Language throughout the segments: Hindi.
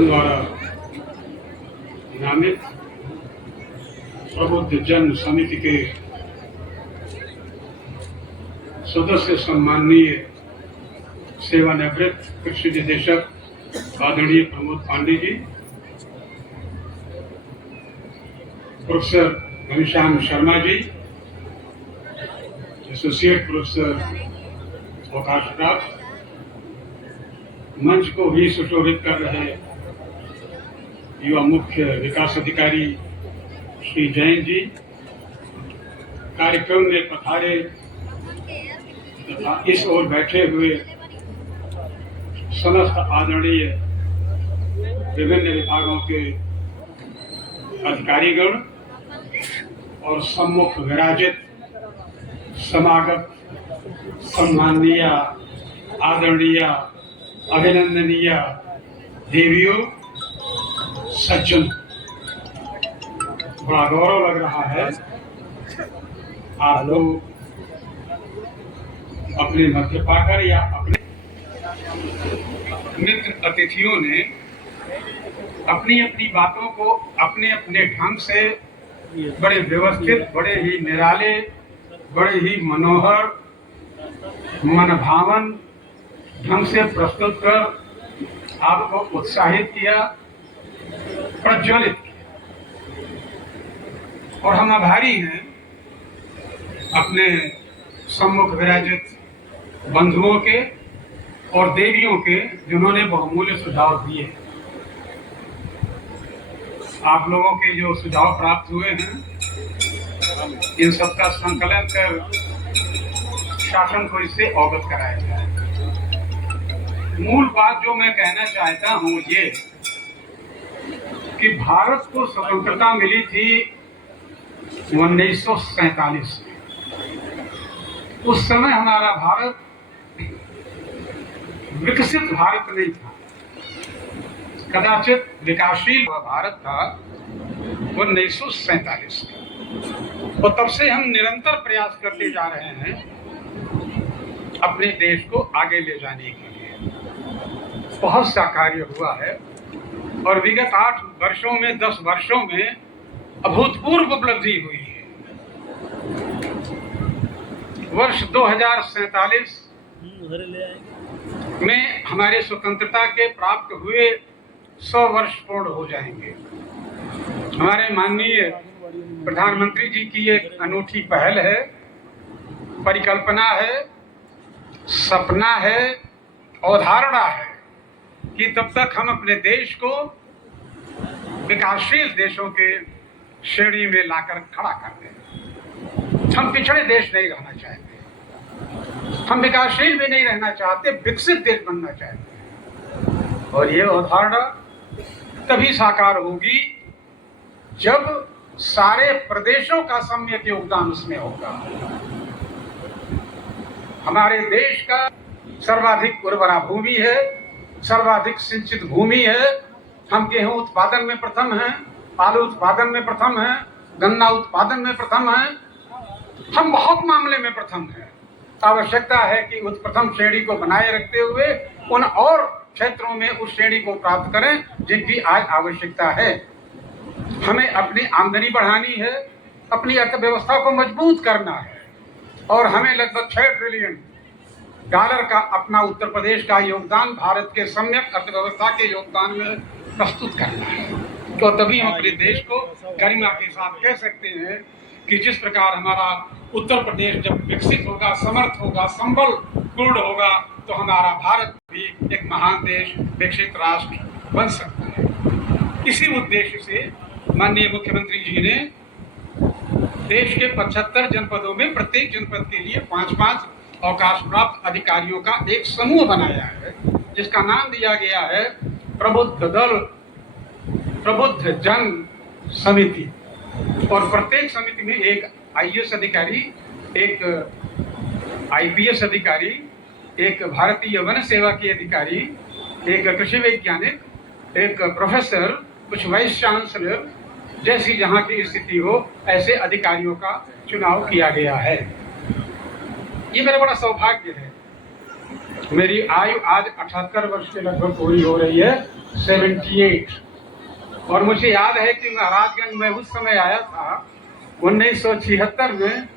द्वारा नामित प्रबुद्ध जन समिति के सदस्य सम्माननीय सेवानिवृत्त कृषि निदेशक आदरणीय Pramod Pandey ji, professor Ghanshyam Sharma ji, associate professor अवकाश प्राप्त, मंच को भी सुशोभित कर रहे युवा मुख्य विकास अधिकारी श्री जैन जी, कार्यक्रम में पधारे तथा इस ओर बैठे हुए समस्त आदरणीय विभिन्न विभागों के अधिकारीगण और सम्मुख विराजित समागत सम्माननीय आदरणीय अभिनंदनीय देवियों सज्जन, बड़ा गौरव लग रहा है आपको अपने मध्य पाकर या अपने मित्र अतिथियों ने अपनी अपनी बातों को अपने अपने ढंग से बड़े व्यवस्थित, बड़े ही निराले, बड़े ही मनोहर, मनभावन ढंग से प्रस्तुत कर आपको उत्साहित किया, प्रज्वलित किया। और हम आभारी हैं अपने सम्मुख विराजित बंधुओं के और देवियों के, जिन्होंने बहुमूल्य सुझाव दिए। आप लोगों के जो सुझाव प्राप्त हुए हैं, इन सबका संकलन कर शासन को इससे अवगत कराया जाए। मूल बात जो मैं कहना चाहता हूं ये कि भारत को स्वतंत्रता मिली थी 1947 में। उस समय हमारा भारत विकसित भारत नहीं था, कदाचित विकासशील भारत था 1947 में। और तब से हम निरंतर प्रयास करते जा रहे हैं अपने देश को आगे ले जाने के लिए। बहुत सा कार्य हुआ है और विगत 8 वर्षों में, 10 वर्षों में अभूतपूर्व उपलब्धि हुई है। वर्ष 2047 में हमारे स्वतंत्रता के प्राप्त हुए 100 वर्ष पूर्ण हो जाएंगे। हमारे माननीय प्रधानमंत्री जी की एक अनूठी पहल है, परिकल्पना है, सपना है, अवधारणा है कि तब तक हम अपने देश को विकासशील देशों के श्रेणी में लाकर खड़ा कर दें। हम पिछड़े देश नहीं रहना चाहते, हम विकासशील भी नहीं रहना चाहते, विकसित देश बनना चाहते। और ये अवधारणा तभी साकार होगी जब सारे प्रदेशों का सम्यक योगदान उसमें होगा। हमारे देश का सर्वाधिक उर्वरा भूमि है, सर्वाधिक सिंचित भूमि है। हम गेहूं उत्पादन में प्रथम हैं, आलू उत्पादन में प्रथम हैं, गन्ना उत्पादन में प्रथम हैं। हम बहुत मामले में प्रथम हैं। आवश्यकता है कि उस प्रथम श्रेणी को बनाए रखते हुए उन और क्षेत्रों में उस श्रेणी को प्राप्त करें जिनकी आज आवश्यकता है। हमें अपनी आमदनी बढ़ानी है, अपनी अर्थव्यवस्था को मजबूत करना है और हमें लगभग 6 ट्रिलियन डॉलर का अपना उत्तर प्रदेश का योगदान भारत के सम्यक अर्थव्यवस्था के योगदान में प्रस्तुत करना है। तो तभी हम अपने देश को गरिमा के साथ कह सकते हैं कि जिस प्रकार हमारा उत्तर प्रदेश जब विकसित होगा, समर्थ होगा, संबल पूर्ण होगा, तो हमारा भारत भी एक महान देश, विकसित राष्ट्र बन सकता है। इसी उद्देश्य से माननीय मुख्यमंत्री जी ने देश के 75 जनपदों में प्रत्येक जनपद के लिए 5-5 अवकाश प्राप्त अधिकारियों का एक समूह बनाया है, जिसका नाम दिया गया है प्रबुद्ध जन समिति। और प्रत्येक समिति में एक IAS अधिकारी, एक IPS अधिकारी, एक भारतीय वन सेवा के अधिकारी, एक कृषि वैज्ञानिक, एक प्रोफेसर, कुछ वाइस चांसलर जैसी जहाँ की स्थिति हो ऐसे अधिकारियों का चुनाव किया गया है। ये मेरा बड़ा सौभाग्य है मेरी आयु आज 78 वर्ष के लगभग पूरी हो रही है, 78। और मुझे याद है कि महाराजगंज में उस समय आया था 1976 में,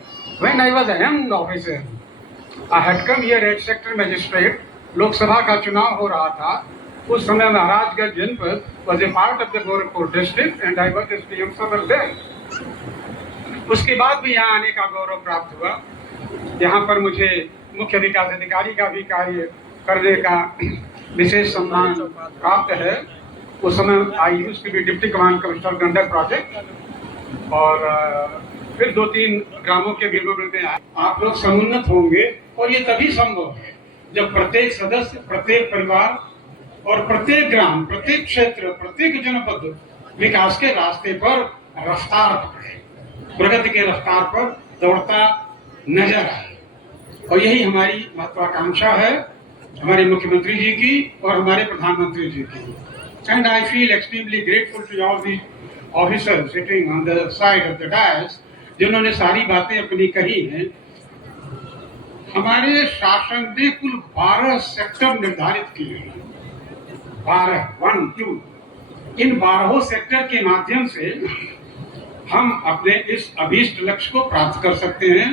when I was a young officer. I had come here as sector magistrate. Lok Sabha का चुनाव हो रहा था उस समय। महाराजगंज जनपद was a part of the Gorakhpur district and I was SDM Sadar there. उसके बाद भी यहाँ आने का गौरव प्राप्त हुआ। यहाँ पर मुझे मुख्य विकास अधिकारी का भी कार्य करने का विशेष सम्मान प्राप्त है। उस समय I used to be deputy command commissioner conduct project, और फिर 2-3 ग्रामों के विवरण में आए। आप लोग समुन्नत होंगे, और ये तभी संभव है जब प्रत्येक सदस्य, प्रत्येक परिवार और प्रत्येक ग्राम, प्रत्येक क्षेत्र, प्रत्येक जनपद विकास के रास्ते पर रफ्तार पकड़े, प्रगति के रफ्तार पर दौड़ता नजर आए। और यही हमारी महत्वाकांक्षा है, हमारे मुख्यमंत्री जी की और हमारे प्रधानमंत्री जी की। And I feel extremely grateful to all the officers sitting on the side of the dais, जिन्होंने सारी बातें अपनी कही हैं। हमारे शासन ने कुल 12 सेक्टर निर्धारित किए हैं, 12 इन 12 सेक्टर के माध्यम से हम अपने इस अभीष्ट लक्ष्य को प्राप्त कर सकते हैं।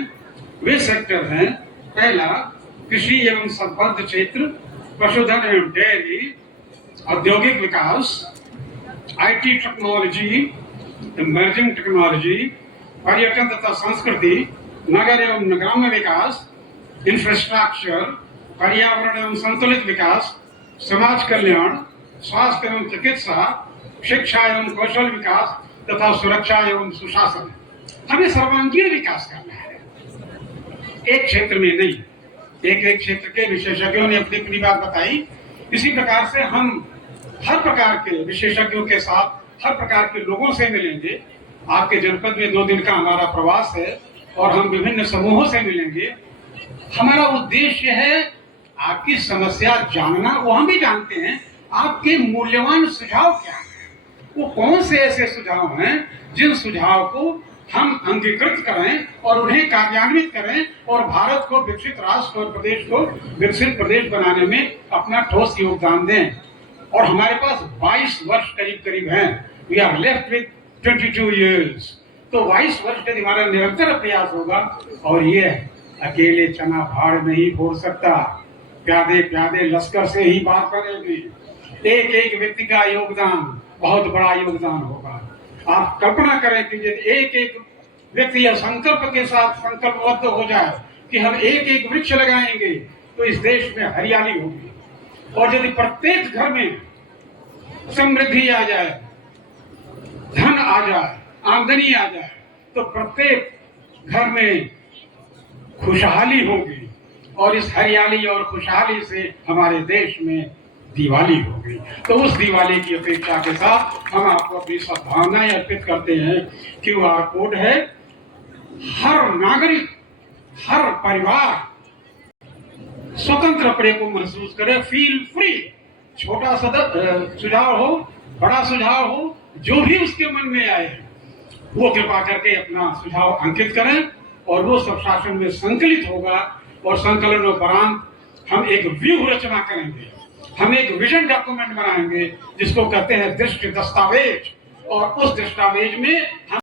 वे सेक्टर हैं, पहला कृषि एवं संबद्ध क्षेत्र, पशुधन एवं डेयरी, औद्योगिक विकास, आईटी टेक्नोलॉजी, इमर्जिंग टेक्नोलॉजी, पर्यटन तथा संस्कृति, नगर एवं ग्राम्य विकास, इंफ्रास्ट्रक्चर, पर्यावरण एवं संतुलित विकास, समाज कल्याण, स्वास्थ्य एवं चिकित्सा, शिक्षा एवं कौशल विकास तथा सुरक्षा एवं सुशासन। हमें सर्वांगीण विकास करना है, एक क्षेत्र में नहीं। एक क्षेत्र के विशेषज्ञों ने अपनी अपनी बात बताई। इसी प्रकार से हम हर प्रकार के विशेषज्ञों के साथ, हर प्रकार के लोगों से मिलेंगे। आपके जनपद में 2 दिन का हमारा प्रवास है और हम विभिन्न समूहों से मिलेंगे। हमारा उद्देश्य है आपकी समस्या जानना, वो हम भी जानते हैं। आपके मूल्यवान सुझाव क्या हैं, वो कौन से ऐसे सुझाव हैं जिन सुझाव को हम अंगीकृत करें और उन्हें कार्यान्वित करें और भारत को विकसित राष्ट्र और प्रदेश को विकसित प्रदेश बनाने में अपना ठोस योगदान दें। और हमारे पास 22 वर्ष करीब हैं। We are left with 22 years। तो 22 वर्ष के हमारा निरंतर प्रयास होगा। और ये अकेले चना भाड़ नहीं फोड़ सकता, प्यादे प्यादे लश्कर से ही बात करेगी। एक एक व्यक्ति का योगदान बहुत बड़ा योगदान होगा। आप कल्पना करें कि यदि एक एक व्यक्ति या संकल्प के साथ संकल्पबद्ध हो जाए कि हम एक एक वृक्ष लगाएंगे, तो इस देश में हरियाली होगी। और यदि प्रत्येक घर में समृद्धि आ जाए, धन आ जाए, आमदनी आ जाए, तो प्रत्येक घर में खुशहाली होगी। और इस हरियाली और खुशहाली से हमारे देश में दिवाली होगी। तो उस दिवाली की अपेक्षा के साथ हम आपको अपनी सद्भावनाएं अर्पित करते हैं। QR कोड है। हर नागरिक, हर परिवार स्वतंत्र अपने को महसूस करे, फील फ्री। छोटा सुझाव हो, बड़ा सुझाव हो, जो भी उसके मन में आए, वो कृपा करके अपना सुझाव अंकित करें और वो सब शासन में संकलित होगा। और संकलनोपरांत हम एक व्यूह रचना करेंगे, हम एक विजन डॉक्यूमेंट बनाएंगे जिसको कहते हैं दृष्टि दस्तावेज। और उस दस्तावेज में हम